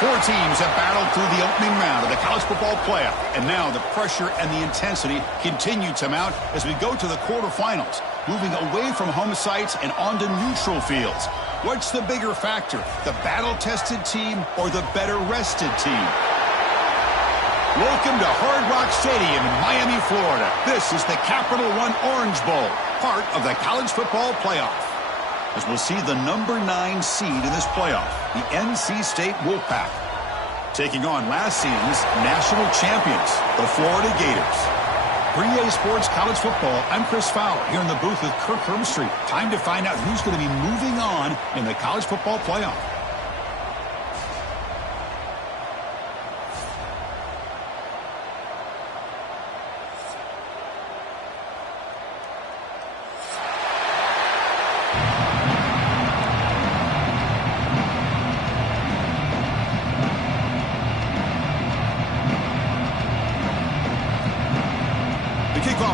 Four teams have battled through the opening round of the college football playoff, and now the pressure and the intensity continue to mount as we go to the quarterfinals, moving away from home sites and onto neutral fields. What's the bigger factor, the battle-tested team or the better-rested team? Welcome to Hard Rock Stadium in Miami, Florida. This is the Capital One Orange Bowl, part of the college football playoff. As we'll see the number 9 seed in this playoff, the NC State Wolfpack, taking on last season's national champions, the Florida Gators. For EA Sports College Football, I'm Chris Fowler here in the booth with Kirk Herbstreit. Time to find out who's going to be moving on in the college football playoff.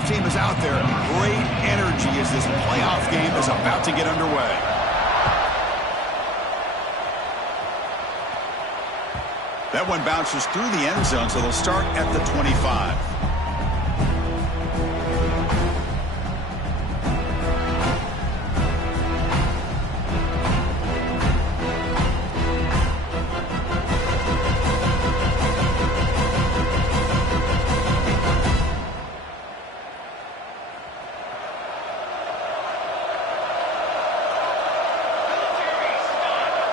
Team is out there. Great energy as this playoff game is about to get underway. That one bounces through the end zone, so they'll start at the 25.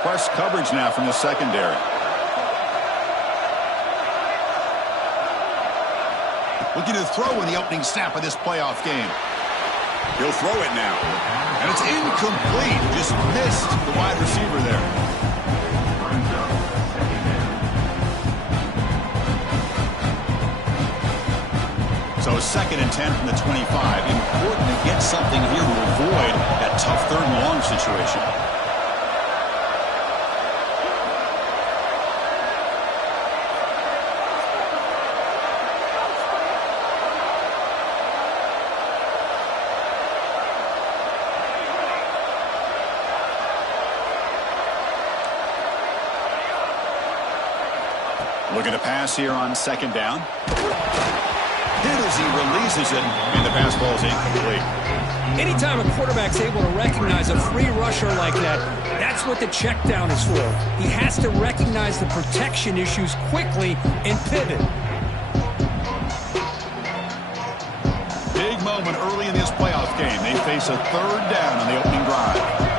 Press coverage now from the secondary. Looking to throw in the opening snap of this playoff game. He'll throw it now. And it's incomplete. Just missed the wide receiver there. So 2nd and 10 from the 25. Important to get something here to avoid that tough 3rd and long situation. Looking to pass here on 2nd down. Hit as he releases it, and the pass ball is incomplete. Anytime a quarterback's able to recognize a free rusher like that, that's what the check down is for. He has to recognize the protection issues quickly and pivot. Big moment early in this playoff game. They face a 3rd down on the opening drive.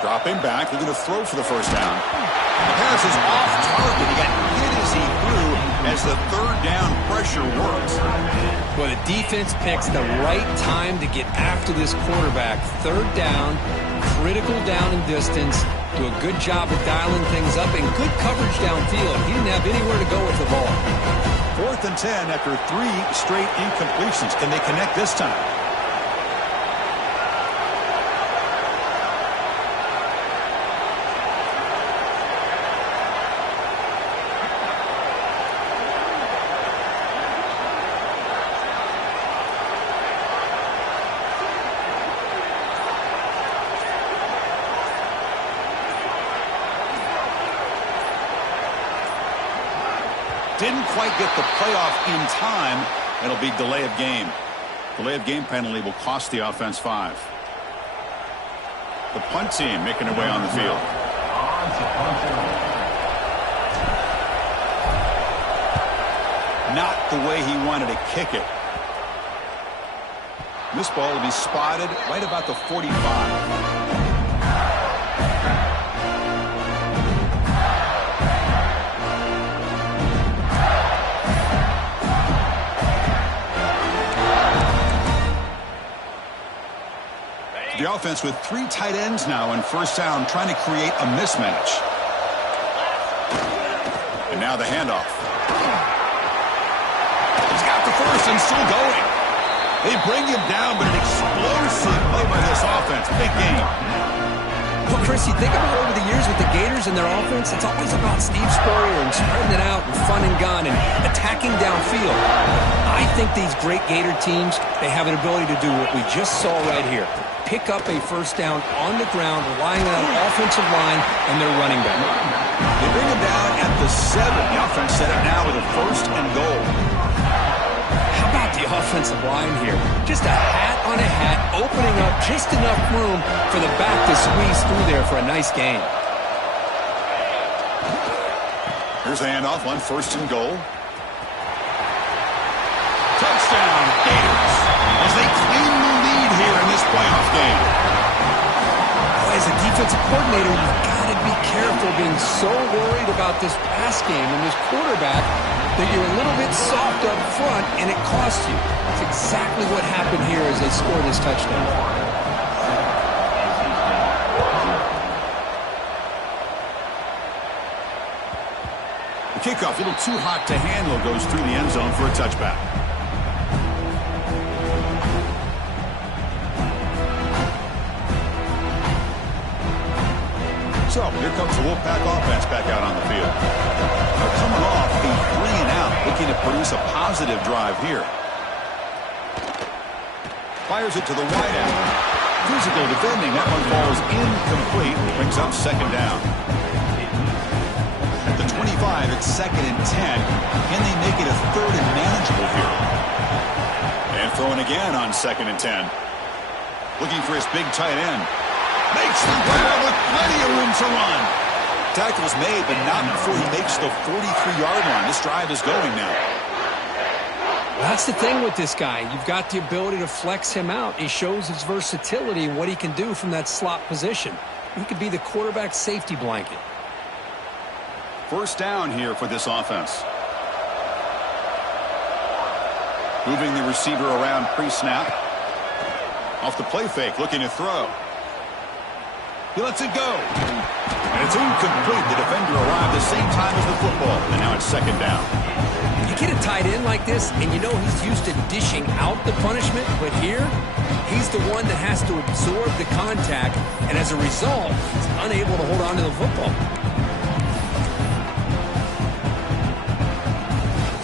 Dropping back, looking to throw for the 1st down. The pass is off target. He got hit as he threw as the 3rd down pressure works. Well, the defense picks the right time to get after this quarterback. 3rd down, critical down and distance. Do a good job of dialing things up and good coverage downfield. He didn't have anywhere to go with the ball. 4th and 10 after 3 straight incompletions. Can they connect this time? Didn't quite get the playoff in time. It'll be delay of game. Delay of game penalty will cost the offense 5. The punt team making their way on the field. Not the way he wanted to kick it. This ball will be spotted right about the 45. The offense with 3 tight ends now in 1st down, trying to create a mismatch. And now the handoff. He's got the 1st and still going. They bring him down, but an explosive play by this offense. Big game. Well, Chris, you think about over the years with the Gators and their offense, it's always about Steve Spurrier and spreading it out and fun and gun and attacking downfield. I think these great Gator teams, they have an ability to do what we just saw right here. Pick up a first down on the ground, relying on an offensive line and their running back. They bring him down at the 7. The offense set up now with a 1st and goal. How about the offensive line here? Just a hat on a hat, opening up just enough room for the back to squeeze through there for a nice gain. Here's the handoff on 1st and goal. Touchdown, Gators, as they claim the lead here in this playoff game. As a defensive coordinator, you've got to be careful being so worried about this pass game and this quarterback that you're a little bit soft up front and it costs you. That's exactly what happened here as they score this touchdown. The kickoff, a little too hot to handle, goes through the end zone for a touchback. So, here comes the Wolfpack offense back out on the field. They're coming off a 3-and-out, looking to produce a positive drive here. Fires it to the wideout. Physical defending. That one falls incomplete. Brings up 2nd down. At the 25, it's 2nd and 10. Can they make it a 3rd and manageable here? And throwing again on 2nd and 10. Looking for his big tight end. Makes the grab with plenty of room to run. Tackle's made, but not before he makes the 43-yard line. This drive is going now. That's the thing with this guy. You've got the ability to flex him out. He shows his versatility and what he can do from that slot position. He could be the quarterback safety blanket. 1st down here for this offense. Moving the receiver around pre-snap. Off the play fake, looking to throw. He lets it go. And it's incomplete. The defender arrived the same time as the football. And now it's 2nd down. You get a tight end like this, and you know he's used to dishing out the punishment. But here, he's the one that has to absorb the contact. And as a result, he's unable to hold on to the football.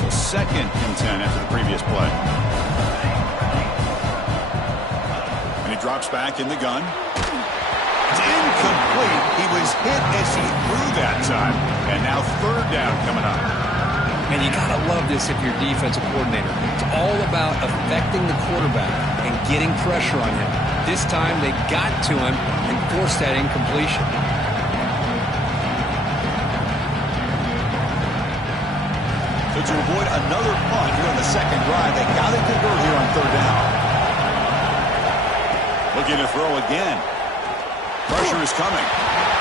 So 2nd and 10 after the previous play. And he drops back in the gun. It's incomplete. He was hit as he threw that time. And now 3rd down coming up. And you got to love this if you're a defensive coordinator. It's all about affecting the quarterback and getting pressure on him. This time they got to him and forced that incompletion. So to avoid another punt here on the 2nd drive, they got to convert here on 3rd down. Looking to throw again. Pressure is coming.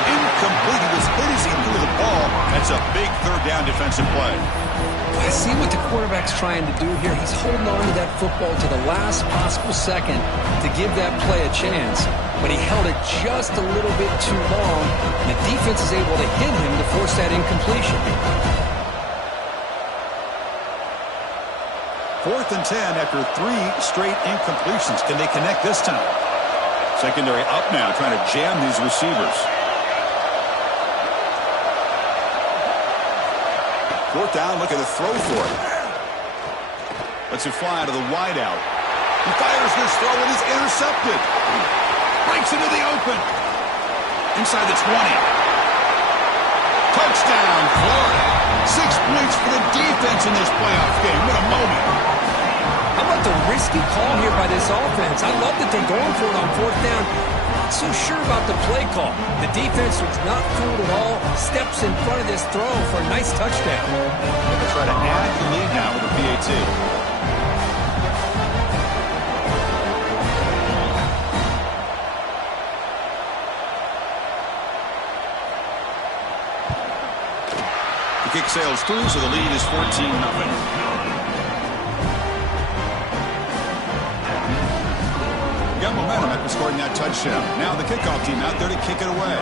Incomplete. He was hit as he threw the ball. That's a big 3rd down defensive play. I see what the quarterback's trying to do here. He's holding on to that football to the last possible second to give that play a chance. But he held it just a little bit too long. And the defense is able to hit him to force that incompletion. 4th and 10 after 3 straight incompletions. Can they connect this time? Secondary up now, trying to jam these receivers. 4th down, look at the throw for it. Lets it fly to the wideout. He fires this throw and is intercepted. Breaks into the open. Inside the 20. Touchdown, Florida. 6 points for the defense in this playoff game. What a moment. How about the risky call here by this offense? I love that they're going for it on 4th down. Not so sure about the play call. The defense was not fooled at all. Steps in front of this throw for a nice touchdown. They'll try to add the lead now with the PAT. The kick sails through, so the lead is 14-0. Got momentum after scoring that touchdown. Now the kickoff team out there to kick it away.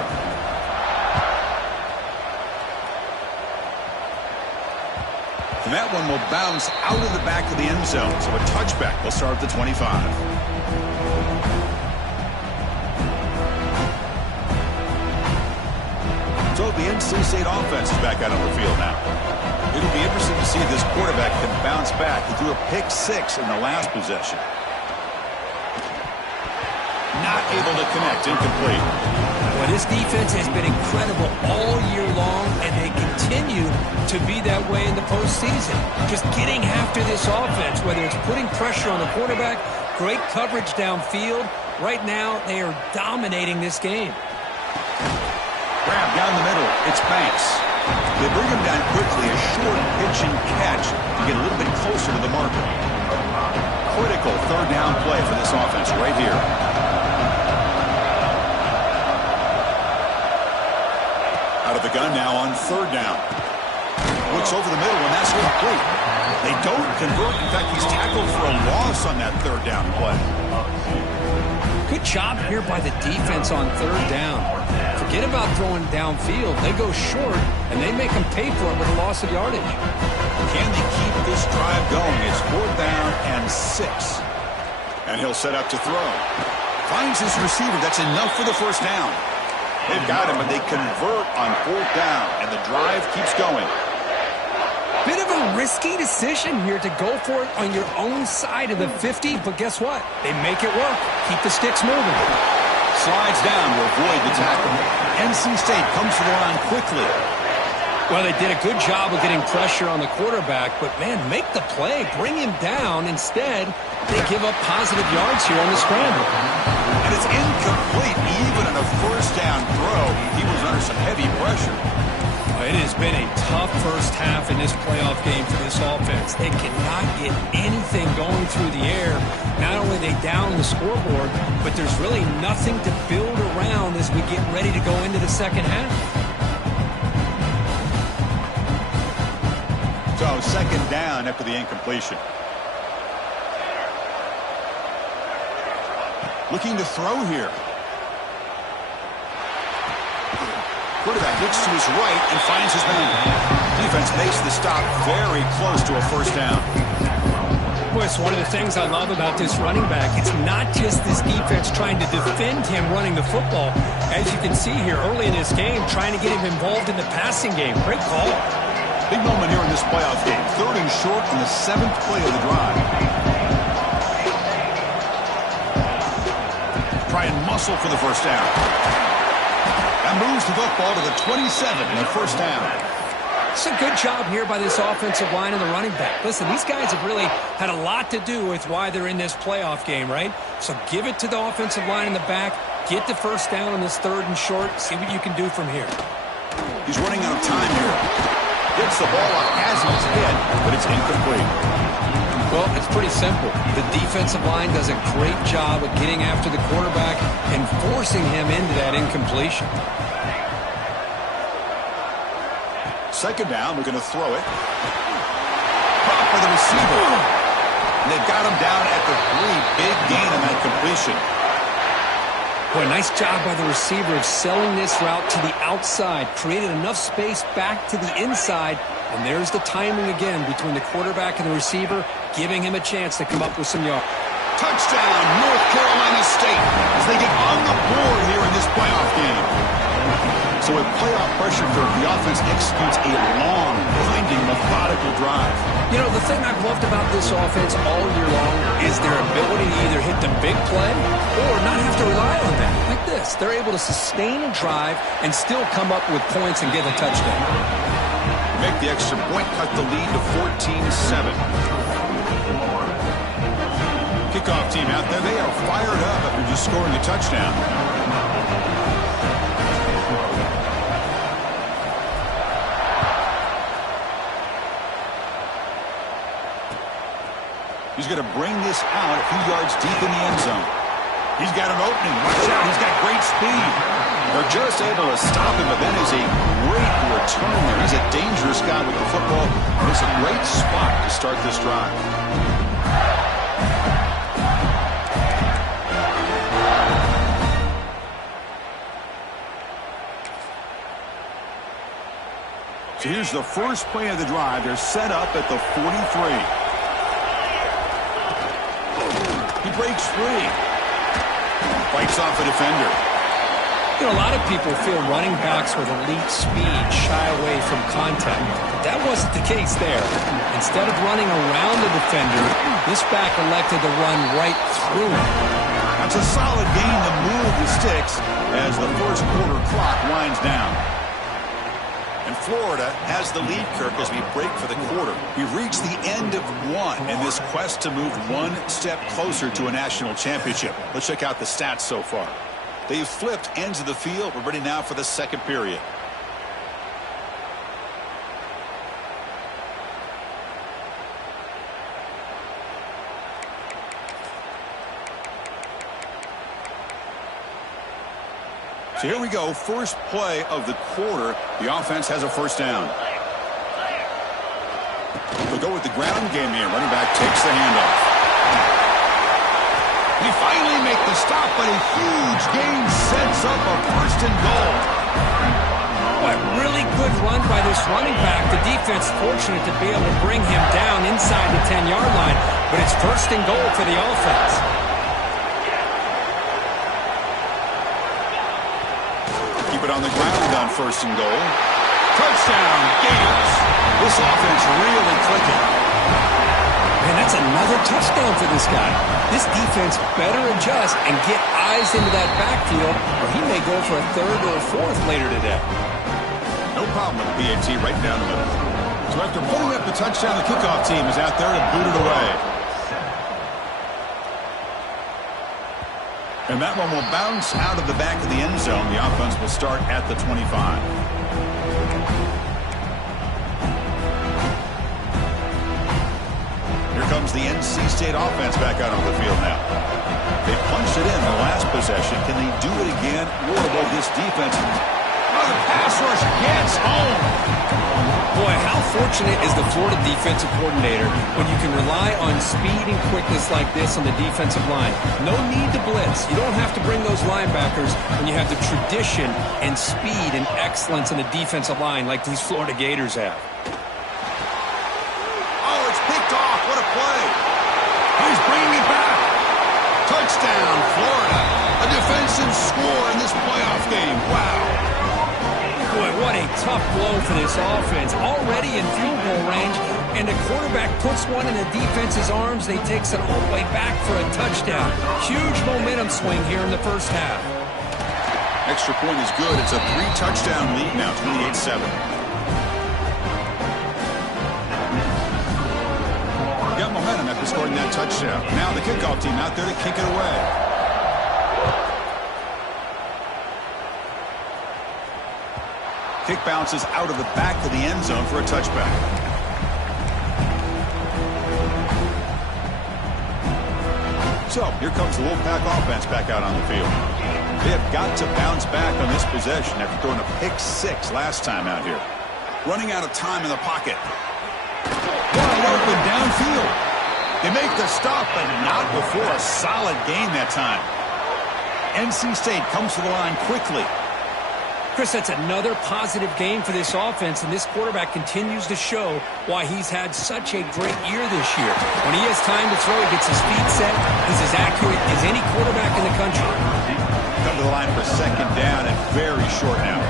And that one will bounce out of the back of the end zone. So a touchback will start at the 25. the NC State offense is back out on the field now. It'll be interesting to see if this quarterback can bounce back. He threw a pick 6 in the last possession. Not able to connect, incomplete. Well, this defense has been incredible all year long, and they continue to be that way in the postseason. Just getting after this offense, whether it's putting pressure on the quarterback, great coverage downfield. Right now, they are dominating this game. Grab down the middle. It's Banks. They bring him down quickly. A short pitch and catch to get a little bit closer to the marker. Critical third down play for this offense right here. Out of the gun now on third down. Looks over the middle, and that's complete. They don't convert. In fact, he's tackled for a loss on that third down play. Good job here by the defense on third down. Forget about throwing downfield. They go short, and they make them pay for it with a loss of yardage. Can they keep this drive going? It's 4th down and 6. And he'll set up to throw. Finds his receiver. That's enough for the first down. They've got him, but they convert on 4th down, and the drive keeps going. Bit of a risky decision here to go for it on your own side of the 50, but guess what? They make it work. Keep the sticks moving. Slides down to avoid the tackle. NC State comes to the line quickly. Well, they did a good job of getting pressure on the quarterback, but, man, make the play. Bring him down. Instead, they give up positive yards here on the scramble. And it's incomplete. Even on a first down throw, he was under some heavy pressure. It has been a tough first half in this playoff game for this offense. They cannot get anything going through the air. Not only are they down the scoreboard, but there's really nothing to build around as we get ready to go into the second half. So, second down after the incompletion. Looking to throw here. Quarterback looks to his right and finds his man. Defense makes the stop very close to a first down. Boy, it's one of the things I love about this running back. It's not just this defense trying to defend him running the football. As you can see here early in this game, trying to get him involved in the passing game. Great call. Big moment here in this playoff game. 3rd and short on the 7th play of the drive. Try and muscle for the first down. And moves the football to the 27 and a first down. It's a good job here by this offensive line and the running back. Listen, these guys have really had a lot to do with why they're in this playoff game, right? So give it to the offensive line in the back. Get the first down on this 3rd and short. See what you can do from here. He's running out of time here. Gets the ball up as he's hit, but it's incomplete. Well, it's pretty simple. The defensive line does a great job of getting after the quarterback and forcing him into that incompletion. Second down, we're going to throw it. Pop for the receiver. And they've got him down at the 3. Big gain on that completion. Boy, nice job by the receiver of selling this route to the outside. Created enough space back to the inside. And there's the timing again between the quarterback and the receiver, giving him a chance to come up with some yards. Touchdown, North Carolina State, as they get on the board here in this playoff game. So with playoff pressure, the offense executes a long, winding, methodical drive. You know, the thing I've loved about this offense all year long is their ability to either hit the big play or not have to rely on that. Like this, they're able to sustain a drive and still come up with points and get a touchdown. Make the extra point, cut the lead to 14-7. Kickoff team out there, they are fired up after just scoring a touchdown. He's going to bring this out a few yards deep in the end zone. He's got an opening. Watch out. He's got great speed. They're just able to stop him, but then is a great return there. He's a dangerous guy with the football, and it's a great spot to start this drive. So here's the first play of the drive. They're set up at the 43. He breaks free. Fights off a defender. You know, a lot of people feel running backs with elite speed shy away from contact. But that wasn't the case there. Instead of running around the defender, this back elected to run right through him. That's a solid gain to move the sticks as the first quarter clock winds down. And Florida has the lead, Kirk, as we break for the quarter. We've reached the end of one in this quest to move one step closer to a national championship. Let's check out the stats so far. They've flipped ends of the field. We're ready now for the second period. So here we go, first play of the quarter. The offense has a first down. They'll go with the ground game here. Running back takes the handoff. They finally make the stop, but a huge gain sets up a first and goal. Boy, really good run by this running back. The defense fortunate to be able to bring him down inside the 10-yard line, but it's first and goal for the offense. Keep it on the ground on first and goal. Touchdown, Gators. This offense really clicking. Man, that's another touchdown for this guy. This defense better adjust and get eyes into that backfield, or he may go for a third or a fourth later today. No problem with the PAT right down the middle. So after putting up the touchdown, the kickoff team is out there to boot it away. And that one will bounce out of the back of the end zone. The offense will start at the 25. Here comes the NC State offense back out on the field now. They punched it in the last possession. Can they do it again? Or will this defense... Oh, the pass rush gets home. Boy, how fortunate is the Florida defensive coordinator when you can rely on speed and quickness like this on the defensive line. No need to blitz. You don't have to bring those linebackers when you have the tradition and speed and excellence in the defensive line like these Florida Gators have. Oh, it's picked off. What a play. He's bringing it back. Touchdown, Florida. A defensive score in this playoff game. Wow. Boy, what a tough blow for this offense. Already in field goal range, and the quarterback puts one in the defense's arms. They takes it all the way back for a touchdown. Huge momentum swing here in the first half. Extra point is good. It's a 3-touchdown lead now, 28-7. Got momentum after scoring that touchdown. Now the kickoff team out there to kick it away. Kick bounces out of the back of the end zone for a touchback. So here comes the Wolfpack offense back out on the field. They have got to bounce back on this possession after throwing a pick six last time out here. Running out of time in the pocket. Wide open downfield. They make the stop, but not before a solid gain that time. NC State comes to the line quickly. Chris, that's another positive game for this offense, and this quarterback continues to show why he's had such a great year this year. When he has time to throw, he gets his feet set. He's as accurate as any quarterback in the country. Come to the line for second down and very short now.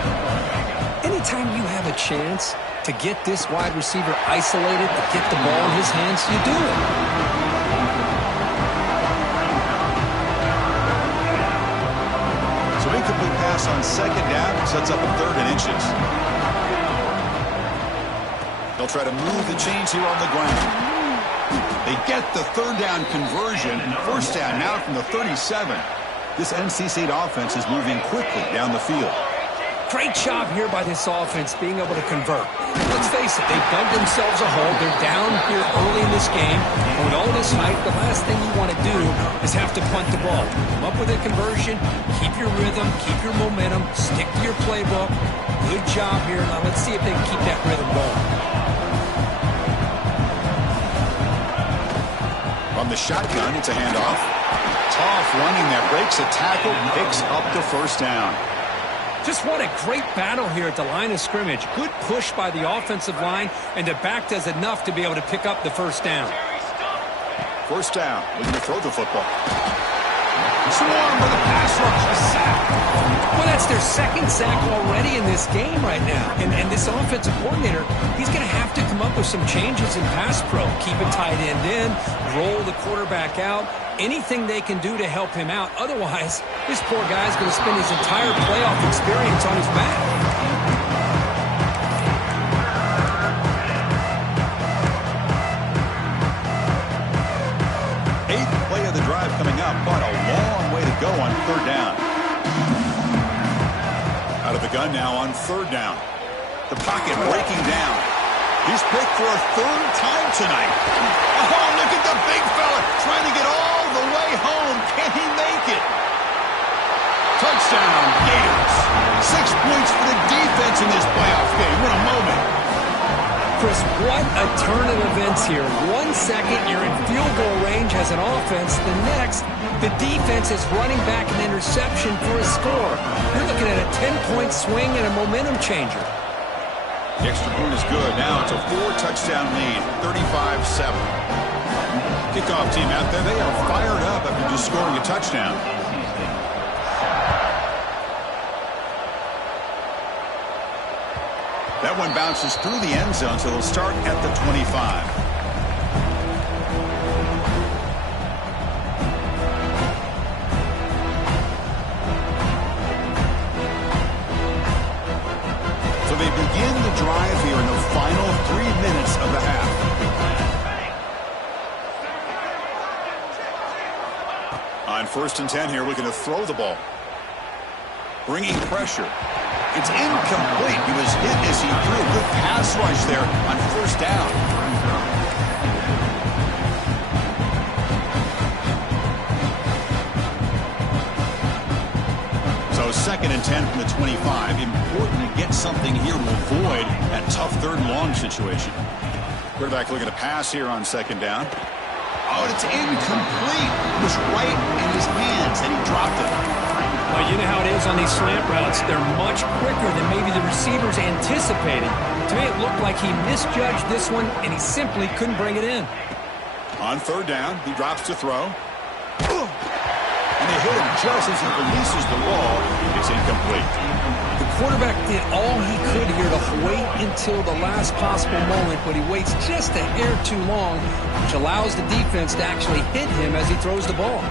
Anytime you have a chance to get this wide receiver isolated, to get the ball in his hands, you do it. So incomplete pass on second down sets up a third and inches. They'll try to move the chains here on the ground. They get the third down conversion and first down now from the 37. This NC State offense is moving quickly down the field. Great job here by this offense being able to convert. Let's face it, they've dug themselves a hole. They're down here early in this game. And with all this hype, the last thing you want to do is have to punt the ball. Come up with a conversion, keep your rhythm, keep your momentum, stick to your playbook. Good job here. Now let's see if they can keep that rhythm going. From the shotgun, it's a handoff. Tough running that breaks a tackle, picks up the first down. Just what a great battle here at the line of scrimmage. Good push by the offensive line, and the back does enough to be able to pick up the first down. First down, looking to throw the football. Swarm with a pass rush, a sack. Well, that's their second sack already in this game right now. And this offensive coordinator, he's going to have to come up with some changes in pass pro. Keep a tight end in, roll the quarterback out, anything they can do to help him out. Otherwise, this poor guy's going to spend his entire playoff experience on his back. Eighth play of the drive coming up, but a long way to go on third down. Out of the gun now on third down. The pocket breaking down. He's picked for a third time tonight. Oh, look at the big fella trying to get all the way home. Can he make it? Touchdown, Gators. 6 points for the defense in this playoff game. What a moment. Chris, what a turn of events here. 1 second, you're in field goal range as an offense. The next, the defense is running back an interception for a score. You're looking at a 10-point swing and a momentum changer. The extra point is good. Now it's a 4-touchdown lead, 35-7. Kickoff team out there, they are fired up after just scoring a touchdown. That one bounces through the end zone, so they'll start at the 25. They begin the drive here in the final 3 minutes of the half. On 1st and 10 here, looking to throw the ball. Bringing pressure. It's incomplete. He was hit as he threw a good pass rush there on 1st down. So 2nd and 10 from the 25. Important to get something here to avoid that tough 3rd and long situation. Quarterback looking to pass here on 2nd down. Oh, and it's incomplete. It was right in his hands, and he dropped it. Well, you know how it is on these slant routes. They're much quicker than maybe the receivers anticipated. To me, it looked like he misjudged this one, and he simply couldn't bring it in. On 3rd down, he drops to throw. And they hit him just as he releases the ball. It's incomplete. The quarterback did all he could here to wait until the last possible moment, but he waits just a hair too long, which allows the defense to actually hit him as he throws the ball.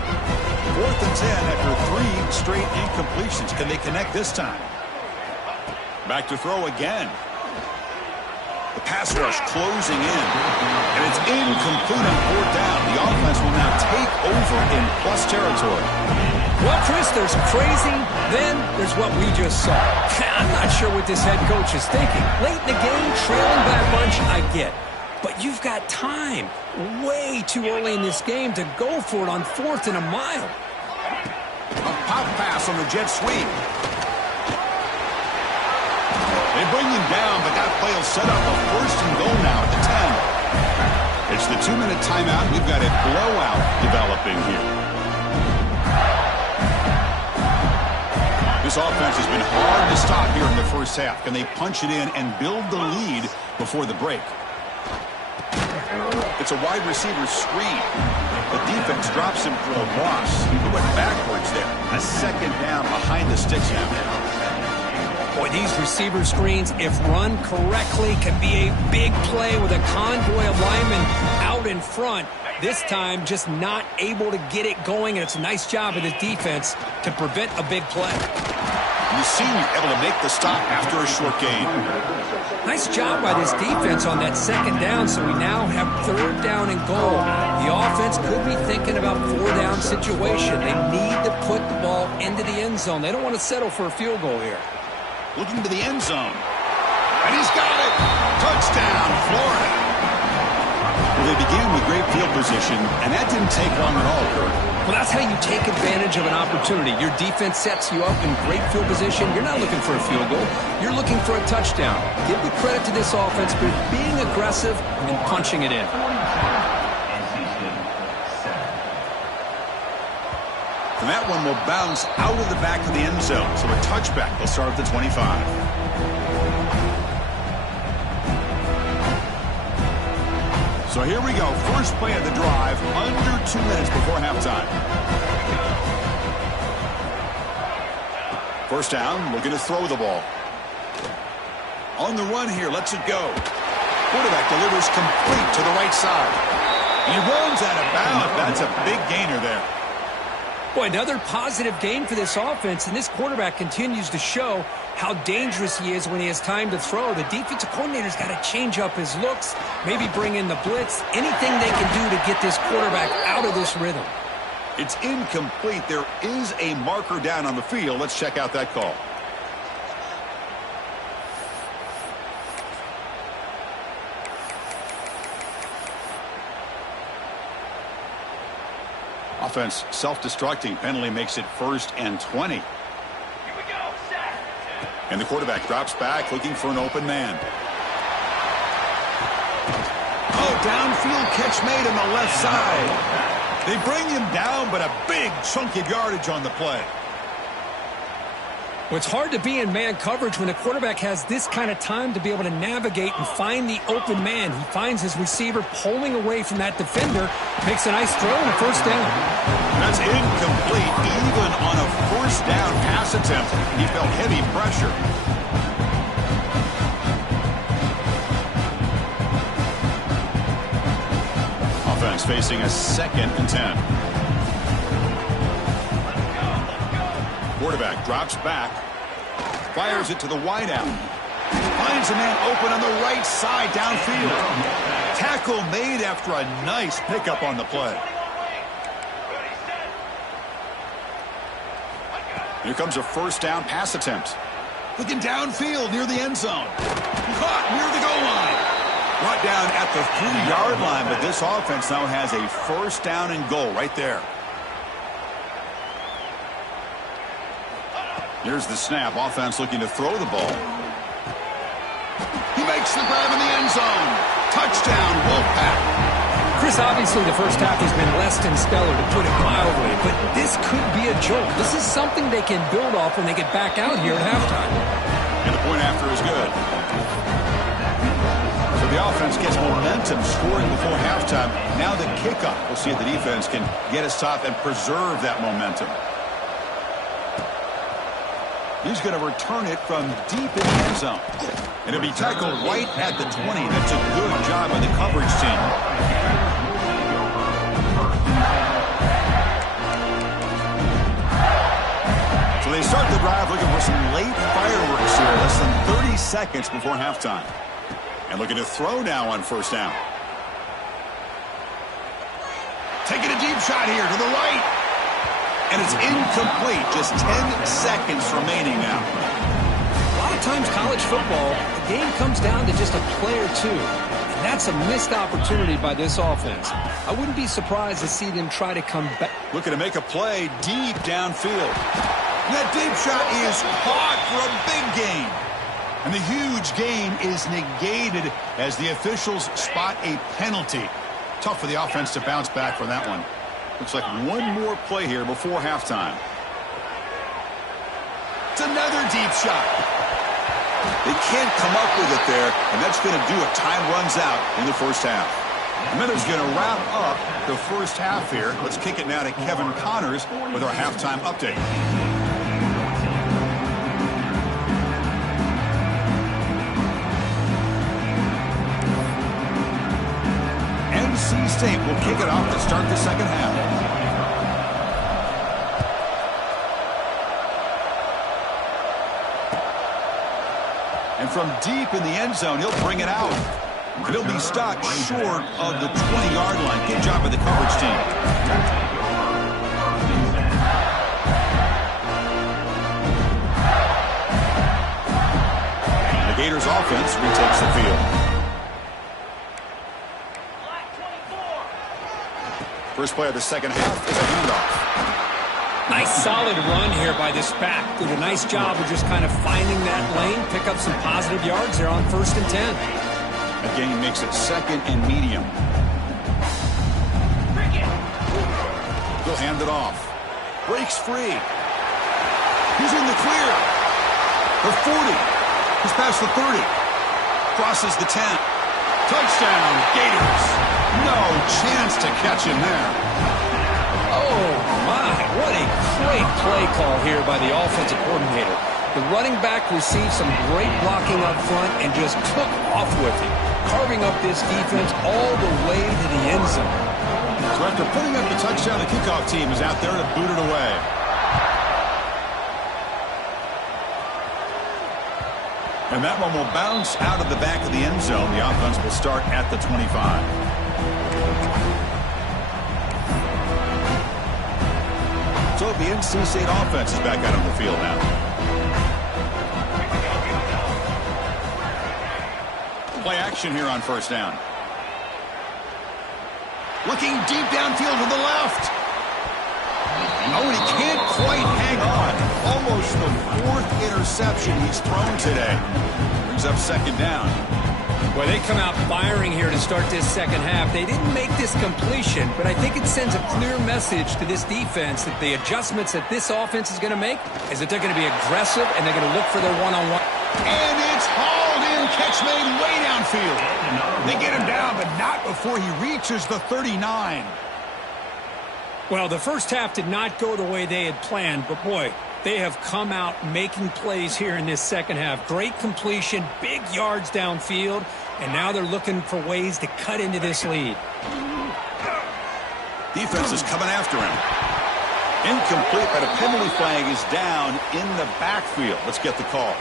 4th and 10 after 3 straight incompletions. Can they connect this time? Back to throw again. The pass rush closing in. And it's incomplete on 4th down. The offense will now take over in plus territory. Well, Chris, there's crazy, then there's what we just saw. I'm not sure what this head coach is thinking. Late in the game, trailing by a bunch, I get. But you've got time, way too early in this game, to go for it on 4th and a mile. A pop pass on the jet sweep. They bring him down, but that play will set up a 1st and goal now at the 10. It's the 2-minute timeout. We've got a blowout developing here. This offense has been hard to stop here in the 1st half. Can they punch it in and build the lead before the break? It's a wide receiver screen. The defense drops him for a loss. He went backwards there. A 2nd down behind the sticks now. Boy, these receiver screens, if run correctly, can be a big play with a convoy of linemen out in front. This time, just not able to get it going, and it's a nice job of the defense to prevent a big play. And the senior able to make the stop after a short gain. Nice job by this defense on that 2nd down, so we now have 3rd down and goal. The offense could be thinking about 4-down situation. They need to put the ball into the end zone. They don't want to settle for a field goal here. Looking to the end zone. And he's got it. Touchdown, Florida. Well, they began with great field position, and that didn't take long at all, Kurt. Well, that's how you take advantage of an opportunity. Your defense sets you up in great field position. You're not looking for a field goal. You're looking for a touchdown. Give the credit to this offense for being aggressive and punching it in. And that one will bounce out of the back of the end zone. So a touchback. They'll start at the 25. So here we go. First play of the drive. Under 2 minutes before halftime. First down, looking to throw the ball. On the run here, lets it go. Quarterback delivers complete to the right side. He runs out of bounds. That's a big gainer there. Boy, another positive gain for this offense, and this quarterback continues to show how dangerous he is when he has time to throw. The defensive coordinator's got to change up his looks, maybe bring in the blitz, anything they can do to get this quarterback out of this rhythm. It's incomplete. There is a marker down on the field. Let's check out that call. Offense self-destructing. Penalty makes it 1st and 20. And the quarterback drops back looking for an open man. Oh, downfield catch made on the left side. They bring him down, but a big chunk of yardage on the play. Well, it's hard to be in man coverage when the quarterback has this kind of time to be able to navigate and find the open man. He finds his receiver pulling away from that defender, makes a nice throw and a first down. That's incomplete. Even on a first down pass attempt, he felt heavy pressure. Offense facing a 2nd and 10. Quarterback drops back, fires it to the wideout. Finds a man open on the right side downfield. Tackle made after a nice pickup on the play. Here comes a first down pass attempt. Looking downfield near the end zone. Caught near the goal line. Brought down at the 3-yard line, but this offense now has a first down and goal right there. Here's the snap. Offense looking to throw the ball. He makes the grab in the end zone. Touchdown, Wolfpack. Chris, obviously the first half has been less than stellar, to put it mildly, but this could be a joke. This is something they can build off when they get back out here at halftime. And the point after is good. So the offense gets momentum scoring before halftime. Now the kickoff. We'll see if the defense can get a stop and preserve that momentum. He's going to return it from deep in the end zone. And it'll be tackled right at the 20. That's a good job by the coverage team. So they start the drive looking for some late fireworks here. Less than 30 seconds before halftime. And looking to throw now on first down. Taking a deep shot here to the right. And it's incomplete. Just 10 seconds remaining now. A lot of times college football, the game comes down to just a play or two. And that's a missed opportunity by this offense. I wouldn't be surprised to see them try to come back. Looking to make a play deep downfield. That deep shot is caught for a big gain. And the huge gain is negated as the officials spot a penalty. Tough for the offense to bounce back from that one. Looks like one more play here before halftime. It's another deep shot. They can't come up with it there, and that's going to do it. Time runs out in the first half. And then it's going to wrap up the first half here. Let's kick it now to Kevin Connors with our halftime update. NC State will kick it off to start the second half. And from deep in the end zone, he'll bring it out. And he'll be stopped short of the 20-yard line. Good job by the coverage team. The Gators offense retakes the field. First play of the second half is a handoff. Nice solid run here by this back. Did a nice job of just kind of finding that lane, pick up some positive yards there on 1st and 10. That gain makes it 2nd and medium. He'll hand it off. Breaks free. He's in the clear. The 40. He's past the 30. Crosses the 10. Touchdown, Gators. No chance to catch him there. Oh, my. What a Great play call here by the offensive coordinator. The running back received some great blocking up front and just took off with it, carving up this defense all the way to the end zone. So after putting up the touchdown, the kickoff team is out there to boot it away. And that one will bounce out of the back of the end zone. The offense will start at the 25. So the NC State offense is back out on the field now. Play action here on first down. Looking deep downfield to the left. Oh, and he can't quite hang on. Almost the 4th interception he's thrown today. Brings up second down. Well, they come out firing here to start this second half. They didn't make this completion, but I think it sends a clear message to this defense that the adjustments that this offense is going to make is that they're going to be aggressive and they're going to look for their one-on-one. And it's hauled in. Catch made way downfield. They get him down, but not before he reaches the 39. Well, the first half did not go the way they had planned, but boy, they have come out making plays here in this second half. Great completion, big yards downfield, and now they're looking for ways to cut into this lead. Defense is coming after him. Incomplete, but a penalty flag is down in the backfield. Let's get the call.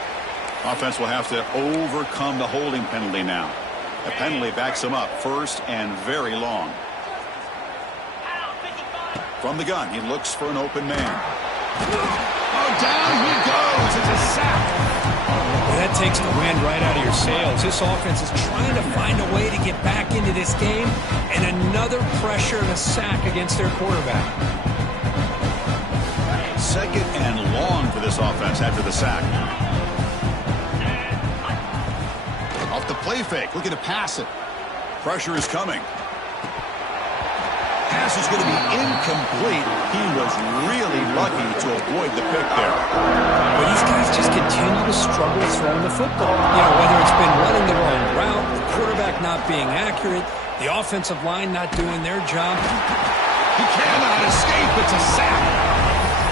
Offense will have to overcome the holding penalty now. The penalty backs him up, first and very long. From the gun, he looks for an open man. Oh, down he goes. It's a sack. Well, that takes the wind right out of your sails. This offense is trying to find a way to get back into this game, and another pressure and a sack against their quarterback. Second and long for this offense after the sack. Off the play fake, looking to pass it. Pressure is coming. Pass is going to be incomplete. He was really lucky to avoid the pick there. But these guys just continue to struggle throwing the football. You know, whether it's been running the wrong route, the quarterback not being accurate, the offensive line not doing their job. He cannot escape. It's a sack.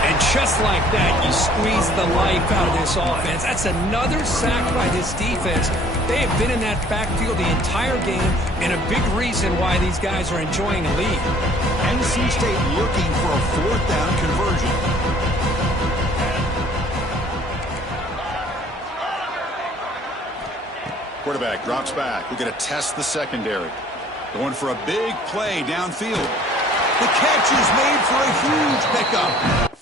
And just like that, you squeeze the life out of this offense. That's another sack by this defense. They have been in that backfield the entire game, and a big reason why these guys are enjoying a lead. NC State looking for a 4th down conversion. Quarterback drops back. We're going to test the secondary. Going for a big play downfield. The catch is made for a huge pickup.